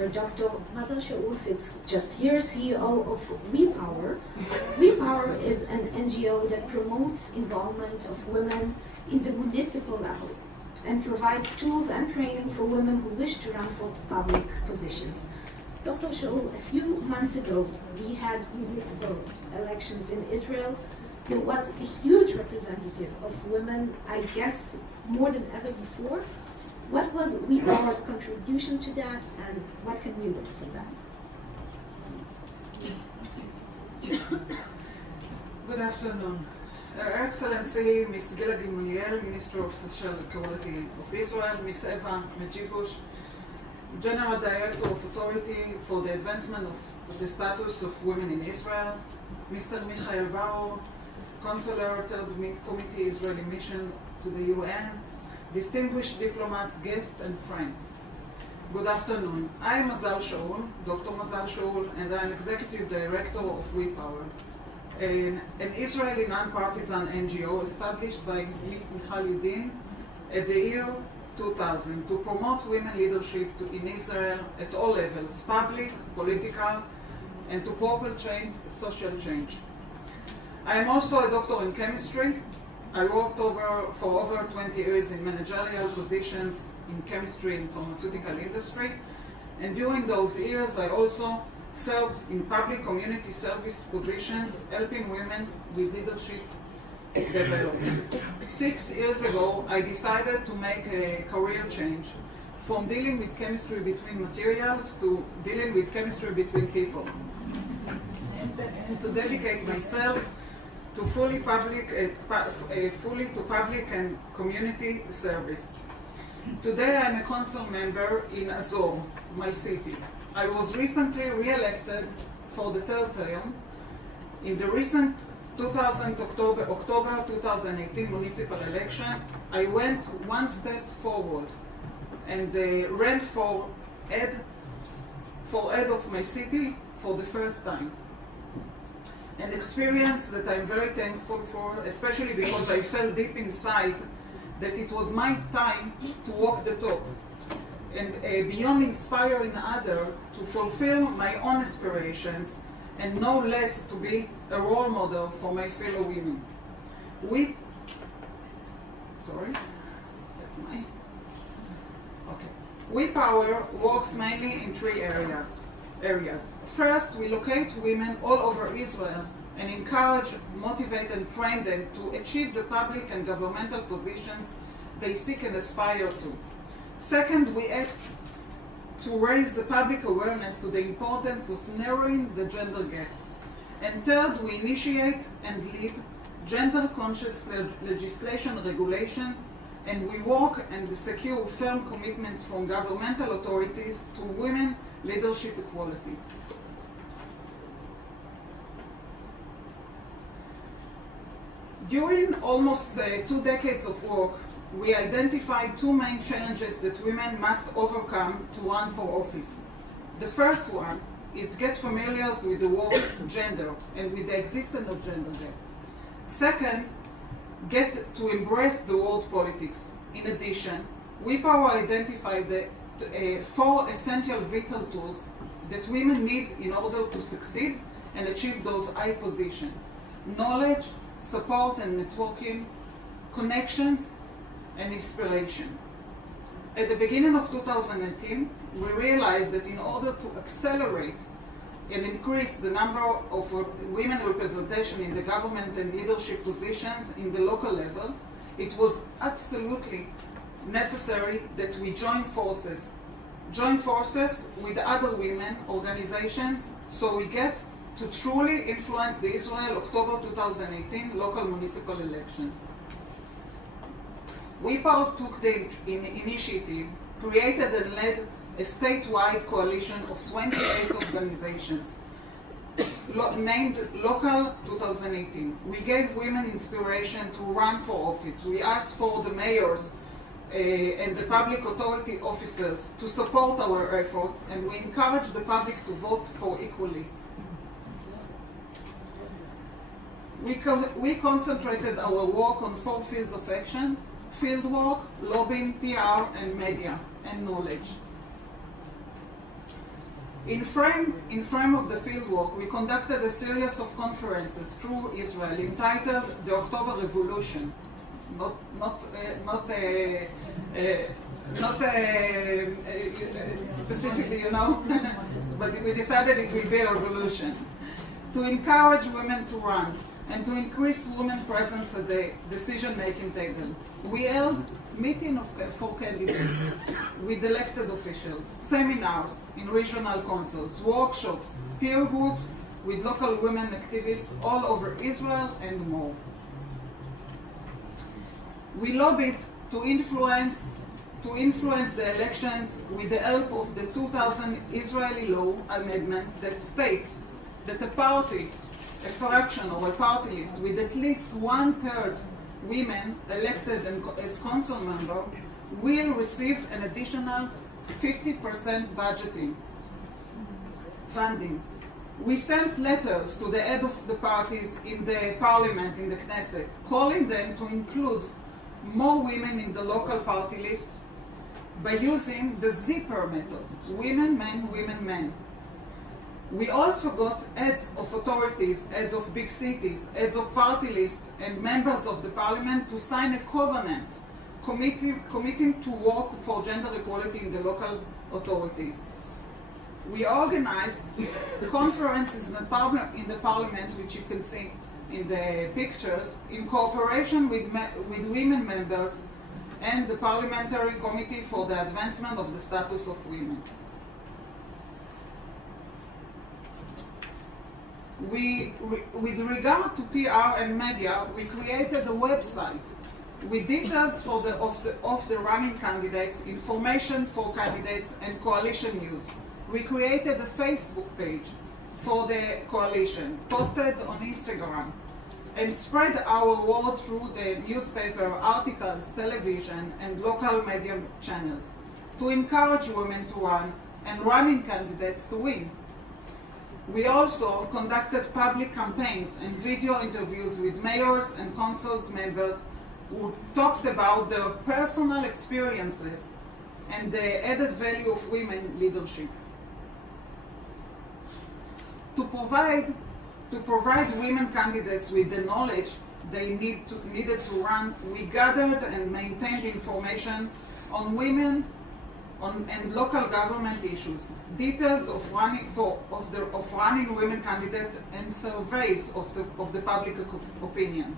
speaker, Dr. Shaul, sits just here, CEO of WePower. WePower is an NGO that promotes involvement of women in the municipal level and provides tools and training for women who wish to run for public positions. Dr. Shaul, a few months ago, we had municipal elections in Israel. There was a huge representative of women, I guess, more than ever before. What was WePower's contribution to that, and what can we learn from that? Good afternoon. Her Excellency, Ms. Gila Gimliel, Minister of Social Equality of Israel, Ms. Eva Medjibush, General Director of Authority for the Advancement of the Status of Women in Israel, Mr. Michael Baro, Consular Third Committee Israeli Mission to the UN, distinguished diplomats, guests, and friends. Good afternoon. I am Shaul, Dr. Mazal Shaul, and I am Executive Director of WePower, an Israeli non-partisan NGO established by Ms. Michal Yudin at the year 2000 to promote women leadership in Israel at all levels, public, political, and to propel social change. I am also a doctor in chemistry. I worked for over 20 years in managerial positions in chemistry and pharmaceutical industry, and during those years I also served in public community service positions, helping women with leadership development. 6 years ago, I decided to make a career change from dealing with chemistry between materials to dealing with chemistry between people, and to dedicate myself to fully to public and community service. Today I am a council member in Azor, my city. I was recently re-elected for the third term. In the recent October 2018 municipal election, I went one step forward and ran for head of my city for the first time. An experience that I'm very thankful for, especially because I felt deep inside that it was my time to walk the talk and beyond inspiring others to fulfill my own aspirations, and no less to be a role model for my fellow women. WePower works mainly in three areas. First, we locate women all over Israel and encourage, motivate, and train them to achieve the public and governmental positions they seek and aspire to. Second, we act to raise the public awareness to the importance of narrowing the gender gap. And third, we initiate and lead gender-conscious legislation and regulation, and we work and secure firm commitments from governmental authorities to women leadership equality. During almost 2 decades of work, we identified two main challenges that women must overcome to run for office. The first one is get familiar with the word gender and with the existence of gender gap. Second, get to embrace the word politics. In addition, WePower identified the 4 essential vital tools that women need in order to succeed and achieve those high positions: knowledge, support and networking, connections, and inspiration. At the beginning of 2018, we realized that in order to accelerate and increase the number of women representation in the government and leadership positions in the local level, it was absolutely necessary that we join forces with other women organizations so we get to truly influence the Israel October 2018 local municipal election. WePower took the initiative, created and led a statewide coalition of 28 organizations named Local 2018. We gave women inspiration to run for office. We asked for the mayors and the public authority officers to support our efforts, and we encouraged the public to vote for equal list. We concentrated our work on 4 fields of action: fieldwork, lobbying, PR, and media, and knowledge. In frame of the fieldwork, we conducted a series of conferences through Israel entitled The October Revolution. Not specifically, but we decided it will be a revolution to encourage women to run and to increase women presence at the decision-making table. We held meetings for candidates with elected officials, seminars in regional councils, workshops, peer groups with local women activists all over Israel and more. We lobbied to influence the elections with the help of the 2000 Israeli law amendment that states that a party, a fraction or a party list with at least 1/3 women elected as council member will receive an additional 50% budgeting funding. We sent letters to the head of the parties in the parliament, in the Knesset, calling them to include more women in the local party list by using the zipper method, women, men. We also got heads of authorities, heads of big cities, heads of party lists, and members of the parliament to sign a covenant committing to work for gender equality in the local authorities. We organized conferences in the parliament, which you can see in the pictures, in cooperation with women members and the Parliamentary Committee for the Advancement of the Status of Women. With regard to PR and media, we created a website with details of the running candidates, information for candidates, and coalition news. We created a Facebook page for the coalition, posted on Instagram, and spread our word through the newspaper, articles, television, and local media channels to encourage women to run and running candidates to win. We also conducted public campaigns and video interviews with mayors and councils members who talked about their personal experiences and the added value of women leadership. To provide women candidates with the knowledge they needed to run, we gathered and maintained information on women and local government issues, details of running women candidates, and surveys of the public opinion.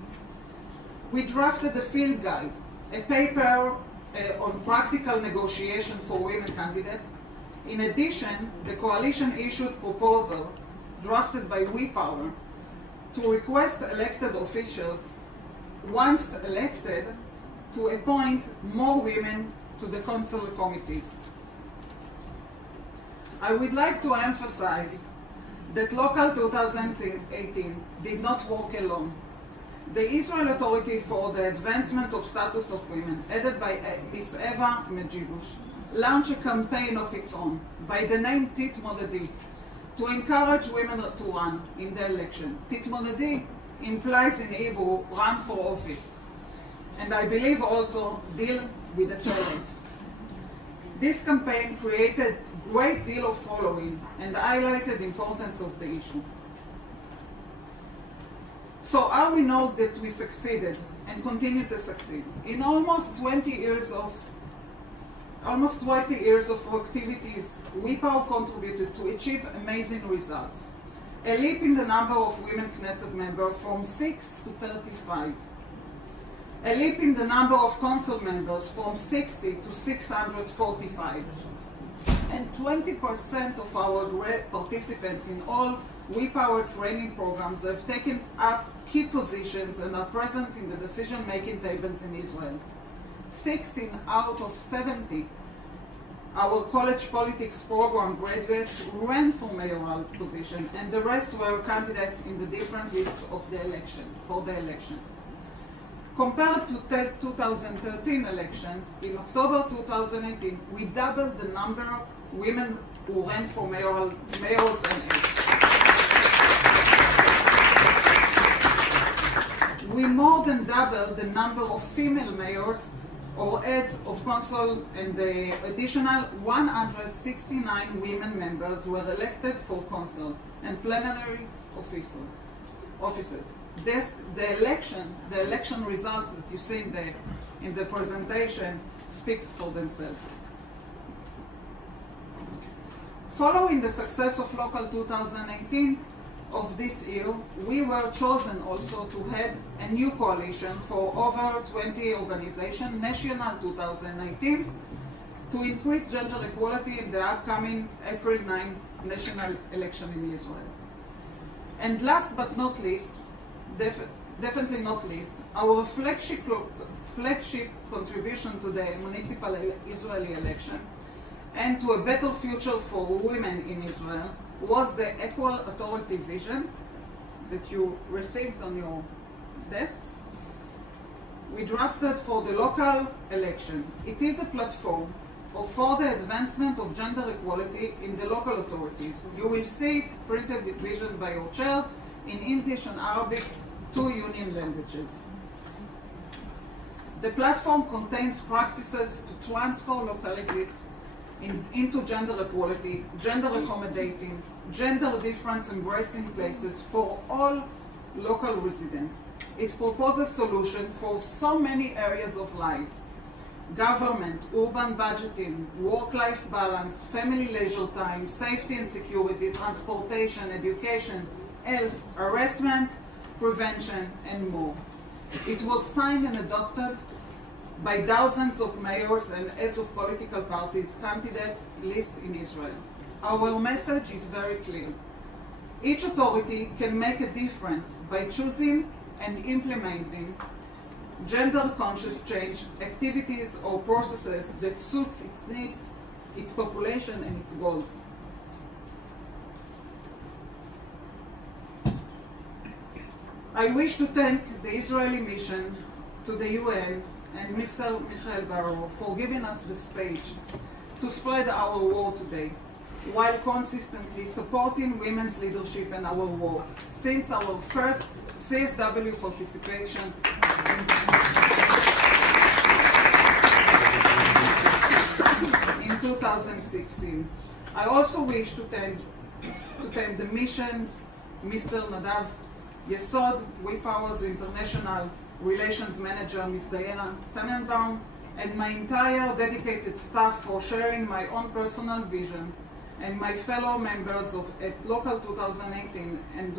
We drafted a field guide, a paper on practical negotiation for women candidates. In addition, the coalition issued proposal drafted by WePower to request elected officials, once elected, to appoint more women to the council committees. I would like to emphasize that Local 2018 did not work alone. The Israel Authority for the Advancement of Status of Women, headed by Ms. Eva Medjibush, launched a campaign of its own by the name Titmodedi to encourage women to run in the election. Titmodedi implies in Hebrew run for office, and I believe also deal with the challenge. This campaign created a great deal of following and highlighted the importance of the issue. So how we know that we succeeded and continue to succeed? In almost 20 years of activities, WePower contributed to achieve amazing results. A leap in the number of women Knesset members from 6 to 35. A leap in the number of council members from 60 to 645. And 20% of our participants in all WePower training programs have taken up key positions and are present in the decision-making tables in Israel. 16 out of 70 our college politics program graduates ran for mayoral position, and the rest were candidates in the different lists of the election, for the election. Compared to 2013 elections, in October 2018, we doubled the number of women who ran for mayors and aides. We more than doubled the number of female mayors or heads of consul, and the additional 169 women members were elected for consul and plenary offices. The election results that you see in the presentation speaks for themselves. Following the success of Local 2018 of this year, we were chosen also to head a new coalition for over 20 organizations, National 2019, to increase gender equality in the upcoming April 9 national election in Israel. And last but not least, definitely not least, our flagship contribution to the municipal Israeli election and to a better future for women in Israel was the Equal Authority Vision that you received on your desks. We drafted for the local election. It is a platform for the advancement of gender equality in the local authorities. You will see it printed vision by your chairs in English and Arabic, 2 union languages. The platform contains practices to transfer localities into gender equality, gender accommodating, gender difference embracing places for all local residents. It proposes solutions for so many areas of life: government, urban budgeting, work-life balance, family leisure time, safety and security, transportation, education, health, harassment, prevention, and more. It was signed and adopted by dozens of mayors and heads of political parties candidate list in Israel. Our message is very clear. Each authority can make a difference by choosing and implementing gender-conscious change activities or processes that suits its needs, its population, and its goals. I wish to thank the Israeli mission to the UN and Mr. Ba'irua for giving us the stage to spread our word today, while consistently supporting women's leadership and our work since our first CSW participation in 2016. I also wish to thank the missions, Mr. Nadav Yesod, WePower's International Relations Manager, Ms. Diana Tannenbaum, and my entire dedicated staff for sharing my own personal vision, and my fellow members at Local 2018 and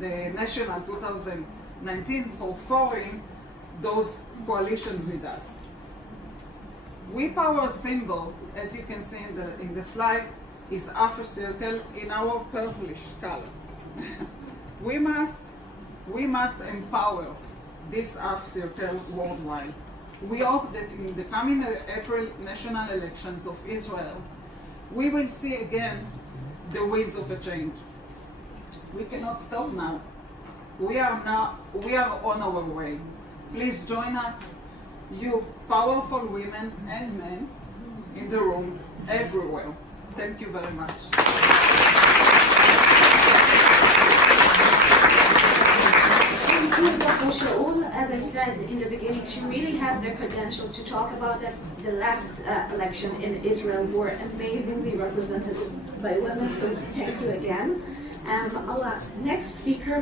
the National 2019 for forming those coalitions with us. WePower symbol, as you can see in the slide, is half a circle in our purplish color. We must empower this half circle worldwide. We hope that in the coming April national elections of Israel, we will see again the winds of a change. We cannot stop now. We are on our way. Please join us, you powerful women and men in the room, everywhere. Thank you very much. Thank you, Dr. Shaul. As I said in the beginning, she really has the credential to talk about the last election in Israel were amazingly represented by women, so thank you again. Our next speaker,